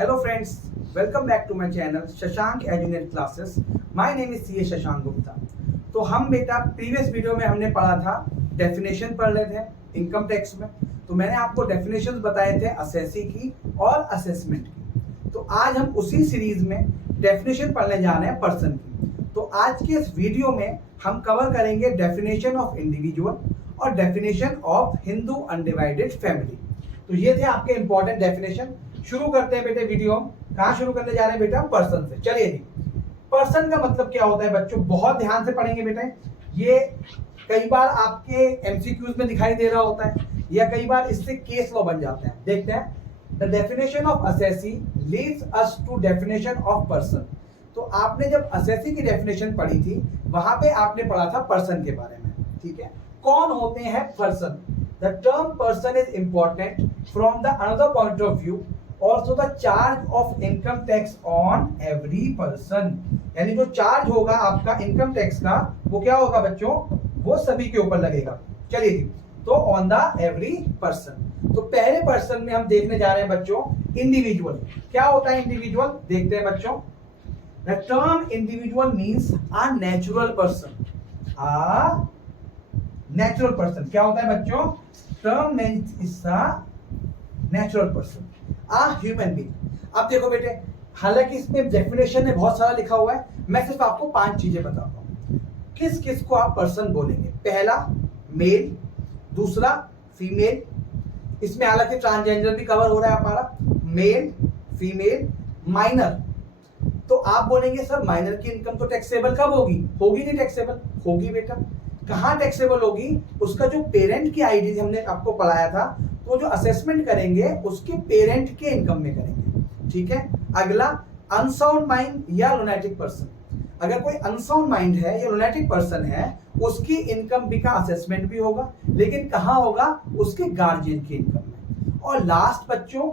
Hello friends, welcome back to my channel Shashank एजुनेट classes. My name is CA Shashank Gupta. तो हम बेटा प्रीवियस वीडियो में हमने पढ़ा था, डेफिनेशन पढ़ रहे थे इनकम टैक्स में। तो मैंने आपको डेफिनेशंस बताए थे असेसी की और असेसमेंट की। तो आज हम उसी सीरीज में डेफिनेशन पढ़ने जा रहे हैं पर्सन की। तो आज के इस वीडियो में हम कवर करेंगे डेफिनेशन ऑफ इंडिविजुअल और definition of Hindu undivided family. तो ये थे आपके इंपॉर्टेंट डेफिनेशन। शुरू करते हैं बेटे वीडियो। कहाँ शुरू करने जा रहे हैं बेटा? पर्सन से। चलिए जी, पर्सन का मतलब क्या होता है बच्चों? बहुत ध्यान से पढ़ेंगे बेटा। ये कई बार आपके एमसीक्यूज में दिखाई दे रहा होता है या कई बार इससे केस लॉ बन जाते हैं। देखते हैं। The definition of assessee leads us to definition of person. तो आपने जब असेसी की डेफिनेशन पढ़ी थी वहां पे आपने पढ़ा था पर्सन के बारे में। ठीक है, कौन होते हैं person? The term person is important from the another point of view, also the charge of income tax on every person. यानी जो चार्ज होगा आपका इनकम टैक्स का वो क्या होगा बच्चों? वो सभी के ऊपर लगेगा। चलिए जी, तो ऑन द एवरी पर्सन। तो पहले पर्सन में हम देखने जा रहे हैं बच्चों इंडिविजुअल। क्या होता है इंडिविजुअल? देखते हैं बच्चों। The term individual means a natural person. A natural person क्या होता है बच्चों? Term means is a natural person, a human being. अब देखो बेटे, हालांकि इसमें डेफिनेशन में बहुत सारा लिखा हुआ है, मैं सिर्फ आपको 5 चीजें बताता हूं। किस किस को आप पर्सन बोलेंगे? पहला मेल, दूसरा फीमेल, इसमें हालांकि ट्रांसजेंडर भी कवर हो रहा है हमारा। Male, female, minor. तो आप बोलेंगे सर माइनर की इनकम तो टैक्सेबल कब होगी? होगी नहीं टैक्सेबल? होगी बेटा। कहां टैक्सेबल होगी? उसका जो पेरेंट की आईडी हमने आपको पढ़ाया था, तो जो असेसमेंट करेंगे उसके पेरेंट के इनकम में करेंगे। ठीक है। अगला अनसाउंड माइंड या लुनेटिक पर्सन। अगर कोई अनसाउंड माइंड है या लुनेटिक पर्सन है, उसकी इनकम भी का असेसमेंट भी होगा, लेकिन कहां होगा? उसके गार्जियन की इनकम में। और लास्ट बच्चों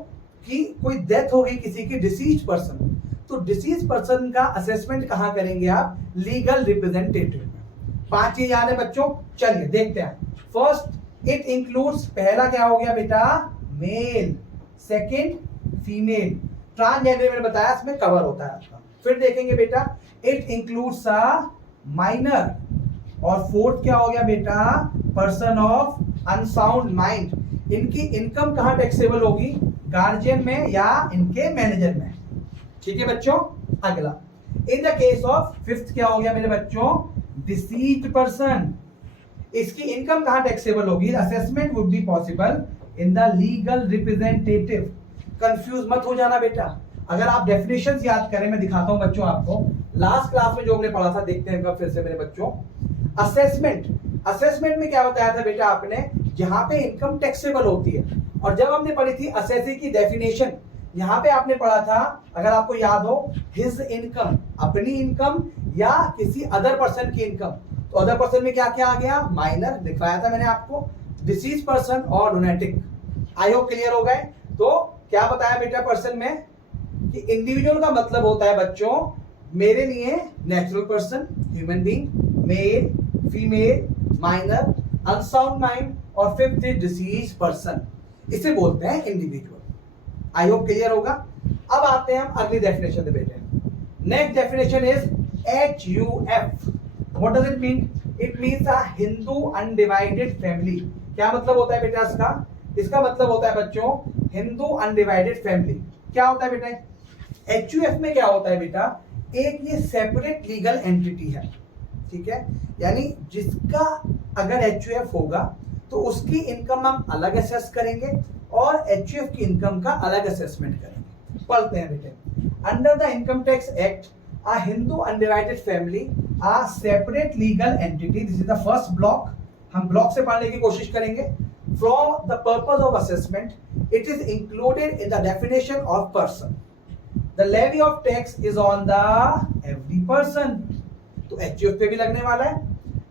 की कोई डेथ हो गई किसी की, डिसीज्ड पर्सन, तो डिसीज पर्सन का असेसमेंट कहां करेंगे आप? लीगल रिप्रेजेंटेटिव में। 5 चीज याद है बच्चों। चलिए देखते हैं। फर्स्ट, इट इंक्लूड्स, पहला क्या हो गया बेटा? मेल। Second female. ट्रांसजेंडर मैंने बताया इसमें कवर होता है आपका। फिर देखेंगे बेटा, इट इंक्लूड्स अ माइनर। और फोर्थ क्या हो गया बेटा? Person of unsound mind. इनकी इनकम कहां टैक्सेबल होगी? गार्जियन में या इनके मैनेजर में। ठीक है बच्चों। अगला, in the case of, fifth क्या हो गया मेरे बच्चों? Deceased person. इसकी इनकम कहां टैक्सेबल होगी? Assessment would be possible in the legal representative. Confuse मत हो जाना बेटा। अगर आप डेफिनेशंस याद करें, मैं दिखाता हूं बच्चों आपको। लास्ट क्लास में जो हमने पढ़ा था, देखते हैं फिर से मेरे बच्चों। असेसमेंट में क्या बताया था बेटा आपने? जहां पे इनकम टैक्सेबल होती है। और जब हमने पढ़ी थी असेसी की डेफिनेशन, यहां पे आपने पढ़ा था, अगर आपको याद हो, हिज इनकम, अपनी इनकम या किसी अदर पर्सन की इनकम। तो अदर पर्सन में क्या क्या आ गया? माइनर लिखवाया था मैंने आपको, डिसीज पर्सन और लुनेटिक। आई होप क्लियर हो गए। तो क्या बताया बेटा पर्सन में? कि इंडिविजुअल का मतलब होता है बच्चों मेरे लिए natural person, human being, male, female, minor, unsound mind, और फिफ्थ इज डिसीज पर्सन। इसे बोलते हैं इंडिविजुअल। आई होप क्लियर होगा। अब आते हैं हम अगली डेफिनेशन पे बेटे। Next definition is HUF। What does it mean? It means a Hindu undivided family. क्या मतलब होता है बेटा इसका? इसका मतलब होता है बच्चों हिंदू अनडिवाइडेड फैमिली। क्या होता है बेटा? HUF में क्या होता है बेटा? एक ये सेपरेट लीगल एंटिटी है। ठीक है, यानी जिसका अगर HUF होगा तो उसकी इनकम हम अलग असेस करेंगे और HUF की इनकम का अलग असेसमेंट करेंगे। पढ़ते हैं बेटे। Under the income tax act, a Hindu undivided family, a separate legal entity. This is the first block. हम ब्लॉक से पढ़ने की कोशिश करेंगे। For the purpose of assessment, it is included in the definition of person. The levy of tax is on the every person. तो HUF पे भी लगने वाला है।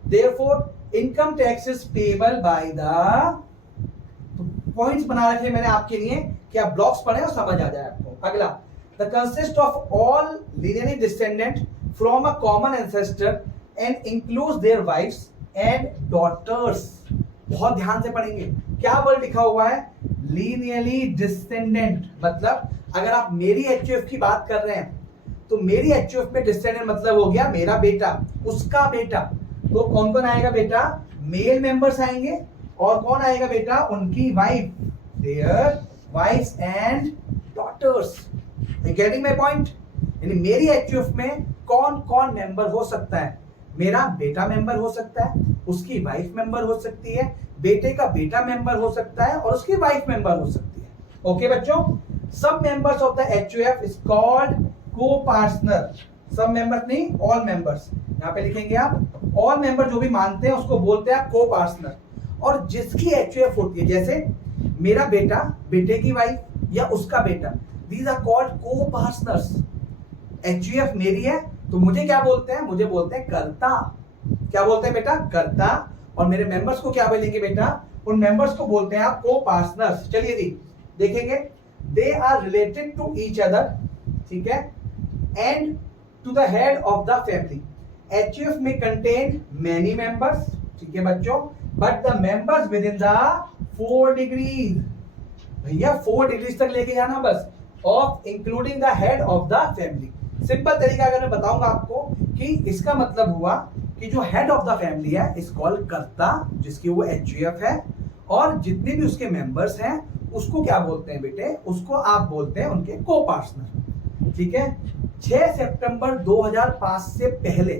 Therefore, income tax is payable by the, तो पॉइंट्स बना रखे मैंने आपके लिए कि आप ब्लॉक्स पढ़ें और समझ आ जाए आपको। अगला, the consist of all lineally descendant from a common ancestor and includes their wives and daughters. बहुत ध्यान से पढ़ेंगे। क्या वर्ड लिखा हुआ है? लीनियरली डिस्सेंडेंट, मतलब अगर आप मेरी एचयूएफ की बात कर रहे हैं तो मेरी एचयूएफ में डिस्सेंडेंट मतलब हो गया मेरा बेटा, उसका बेटा। तो कौन कौन आएगा बेटा? मेल मेंबर्स आएंगे, और कौन आएगा बेटा? उनकी wife, their wifes and daughters. Getting my point? यानी मेरी एचयूएफ में कौन कौन मेंबर हो सकता है? मेरा बेटा मेंबर हो सकता है, उसकी वाइफ मेंबर हो सकती है, बेटे का बेटा मेंबर हो सकता है, और उसकी वाइफ मेंबर हो सकती है। ओके बच्चों, सब members of the HUF is called co-partner. सब मेंबर्स नहीं, ऑल मेंबर्स। यहाँ पे लिखेंगे आप, ऑल मेंबर जो भी मानते हैं उसको बोलते हैं आप को-पार्टनर। और जिसकी एचयूएफ होती है, जैसे मेरा बेटा, बेटे की वाइफ या उसका बेटा, दीज आर कॉल्ड को-पार्टनर्स। एचयूएफ मेरी है तो मुझे क्या बोलते हैं? मुझे बोलते हैं कर्ता। क्या बोलते हैं बेटा? कर्ता। और मेरे मेंबर्स को क्या बोलेंगे बेटा? उन मेंबर्स को बोलते हैं आप को-पार्टनर्स। चलिए जी देखेंगे, they are related to each other, ठीक है, and to the head of the family. HUF में कंटेन मैनी मेंबर्स, ठीक है बच्चों, but the members within the 4 degrees. भैया 4 डिग्रीज तक लेके जाना बस, of including the head of the family. Simple तरीका अगर मैं बताऊंगा आपको कि इसका मतलब हुआ कि जो हेड ऑफ द फैमिली है इस कॉल कर्ता, जिसकी वो एचयूएफ है, और जितने भी उसके मेंबर्स हैं उसको क्या बोलते हैं बेटे? उसको आप बोलते हैं उनके को-पार्टनर, ठीक है। 6 सितंबर 2005 से पहले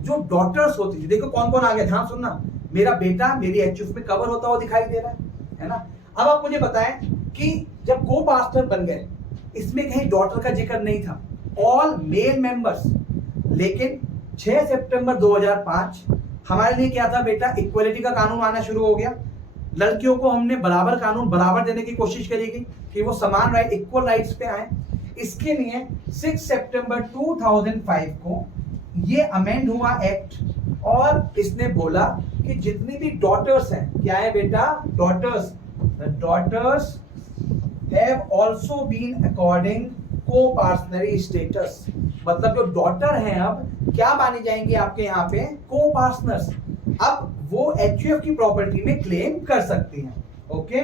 जो डॉटर्स होती थी, देखो कौन कौन आ गया, ध्यान सुनना। मेरा बेटा मेरी एचयूएफ में कवर होता हुआ दिखाई दे रहा है ना। अब आप मुझे बताएं कि जब को-पार्टनर बन गए, इसमें कहीं डॉटर का जिक्र नहीं था, ऑल मेल मेंबर्स। लेकिन 6 सितंबर 2005 हमारे लिए क्या था बेटा? इक्वलिटी का कानून आना शुरू हो गया। लड़कियों को हमने बराबर कानून, बराबर देने की कोशिश करेगी कि वो समान राइट, इक्वल राइट्स पे आए। इसके लिए 6 सितंबर 2005 को ये अमेंड हुआ एक्ट, और इसने बोला कि जितनी भी डॉटर्स हैं, क्या है बेटा? Daughters, daughters have also been according co-partnery status. मतलब जो डॉटर हैं अब क्या मानी जाएंगी आपके यहाँ पे? को-पार्टनर्स। अब वो एचयूएफ की प्रॉपर्टी में क्लेम कर सकती हैं। ओके,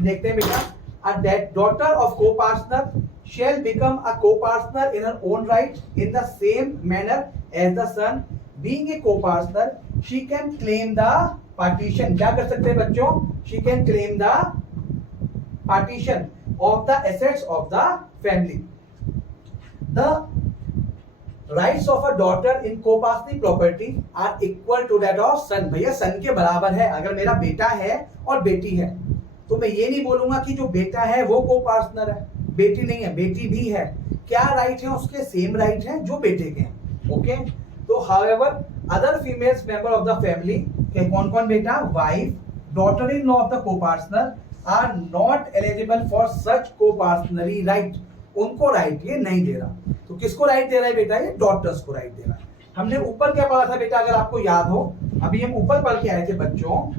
देखते हैं बेटा, a daughter of co-partner shall become a co-partner in her own right in the same manner as the son. Being a co-partner, she can claim the partition. क्या कर सकते हैं बच्चों? She can claim the partition of the assets of the family. The rights of a daughter in co-partner property are equal to that of son. भैया सन के बराबर है। अगर मेरा बेटा है और बेटी है तो मैं ये नहीं बोलूंगा कि जो बेटा है वो को-पार्टनर है, बेटी नहीं है, बेटी भी है। क्या राइट है उसके? सेम राइट है जो बेटे के हैं। ओके, तो however other females member of the family के कौन कौन बेटा? Wife, daughter in law of the co-partner are not eligible for such co-partnery right. उनको राइट ये नहीं दे रहा। तो किसको राइट दे रहा है बेटा? ये डॉटर्स को राइट दे रहा है। हमने ऊपर क्या पढ़ा था बेटा, अगर आपको याद हो, अभी हम ऊपर पढ़ के आए थे बच्चों,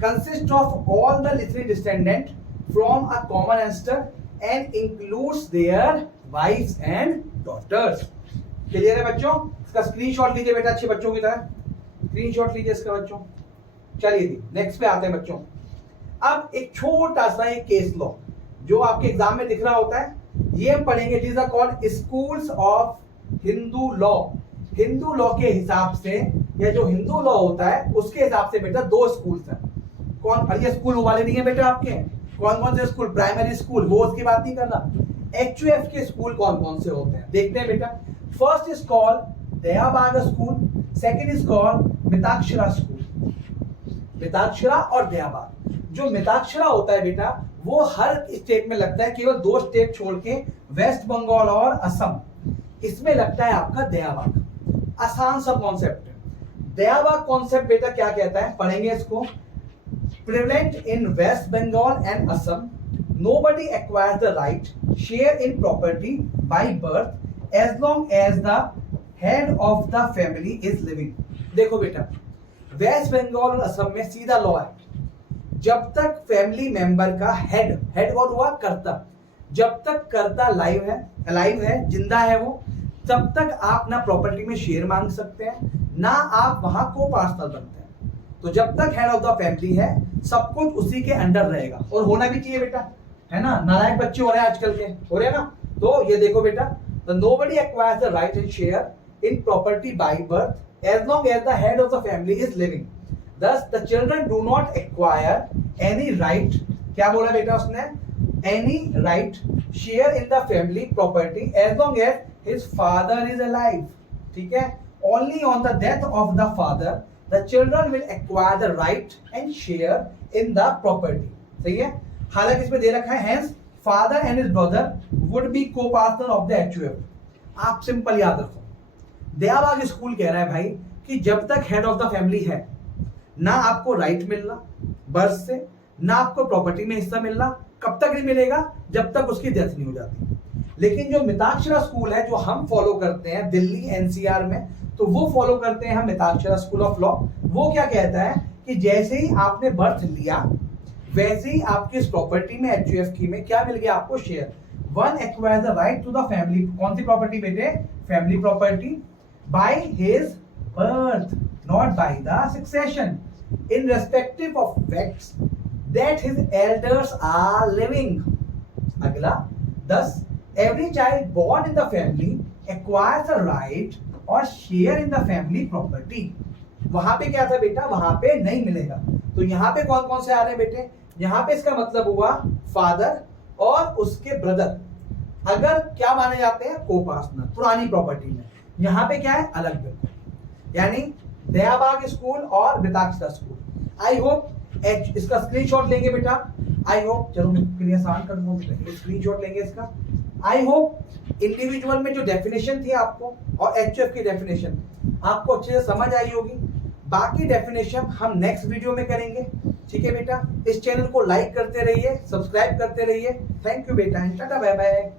consist of all the literal descendant from a common ancestor and includes their wifes and daughters. Clear है बच्चों? इसका स्क्रीनशॉट लीजिए बेटा, अच्छे बच्चों की तरह स्क्रीनशॉट लीजिए इसका बच्चों। चलिए जी नेक्स्ट पे आते हैं बच्चों। अब एक छोटा सा एक केस लॉ जो आपके एग्जाम में दिख रहा होता है, ये हम पढ़ेंगे। These are called schools of Hindu law. Hindu law के हिसाब से, या जो हिंदू लॉ होता है उसके हिसाब से बेटा 2 स्कूल्स हैं। कौन? ये स्कूल वाले नहीं है बेटा आपके। कौन कौन से स्कूल? प्राइमरी स्कूल, वो उसकी बात नहीं कर रहा। एचयूएफ के स्कूल कौन कौन से होते हैं देखते हैं बेटा। First is called Dayabhaga school, second is called Mitakshara school. Mitakshara और दयाबाग। जो मिताक्षरा होता है बेटा वो हर स्टेट में लगता है, केवल 2 स्टेट छोड़ के, वेस्ट बंगाल और असम, इसमें लगता है आपका दयाबाग। आसान सा कॉन्सेप्ट है। दयाबाग कॉन्सेप्ट बेटा क्या कहता है, पढ़ेंगे इसको। Prevalent in West Bengal and Assam, nobody acquires the right share in property by birth as long as the head of the family is living। देखो बेटा, वेस्ट बंगाल और असम में सीधा लॉ है, जब तक फैमिली मेंबर का हेड कौन हुआ? कर्ता। जब तक कर्ता अलाइव है, जिंदा है वो, तब तक आप ना प्रॉपर्टी में शेयर मांग सकते हैं, ना आप वहां को-पार्टनर बनते हैं। तो जब तक हेड ऑफ द फैमिली है सब कुछ उसी के अंडर रहेगा, और होना भी चाहिए बेटा, है ना। नालायक बच्चे हो रहे हैं आजकल के, हो रहे हैं ना। तो ये देखो बेटा, nobody acquires the right and share in property by birth as long as the head of the family is living. Thus the children do not acquire any right, क्या बोला बेटा उसने, any right share in the family property as long as his father is alive. ठीक है, only on the death of the father the children will acquire the right and share in the property. सही है। हालांकि इसमें दे रखा है hence father and his brother would be co-partner of the HUF. आप simple याद रखो, दयाबाग स्कूल कह रहा है भाई कि जब तक हेड ऑफ द फैमिली है ना आपको राइट मिल रहा बर्थ से, ना आपको प्रॉपर्टी में हिस्सा मिल रहा। कब तक नहीं मिलेगा, जब तक उसकी डेथ नहीं हो जाती। लेकिन जो मिताक्षरा स्कूल है जो हम फॉलो करते हैं दिल्ली एनसीआर में, तो वो फॉलो करते हैं हम मिताक्षरा स्कूल ऑफ लॉ। वो क्या कहता है कि जैसे ही आपने बर्थ लिया वैसे ही आपकी इस प्रॉपर्टी में एचयूएफ की में क्या मिल गया आपको, share. One acquire the right to the family, कौन सी प्रॉपर्टी बेटे, family property, by his birth not by the succession in respective of facts that his elders are living. अगला 10 every child born in the family acquires a right और share in the family property. वहां पे क्या था बेटा, वहां पे नहीं मिलेगा। तो यहाँ पे कौन कौन से आ रहे हैं बेटे, यहाँ पे इसका मतलब हुआ फादर और उसके ब्रदर, अगर क्या माने जाते हैं, को पार्टनर पुरानी प्रॉपर्टी में। यहाँ पे क्या है, अलग बिल्कुल, यानी दयाबाग स्कूल और मिताक्षरा स्कूल। आई होप इसका स्क्रीनशॉट लेंगे बेटा, आई होप, चलो मैं आसान कर दूं बेटा, स्क्रीनशॉट लेंगे इसका। आई होप इंडिविजुअल में जो डेफिनेशन थी आपको और एचयूएफ की डेफिनेशन आपको अच्छे से समझ आई होगी। बाकी डेफिनेशन हम नेक्स्ट वीडियो में करेंगे, ठीक है बेटा। इस चैनल को लाइक करते रहिए, सब्सक्राइब करते रहिए। थैंक यू बेटा, टाटा बाय बाय।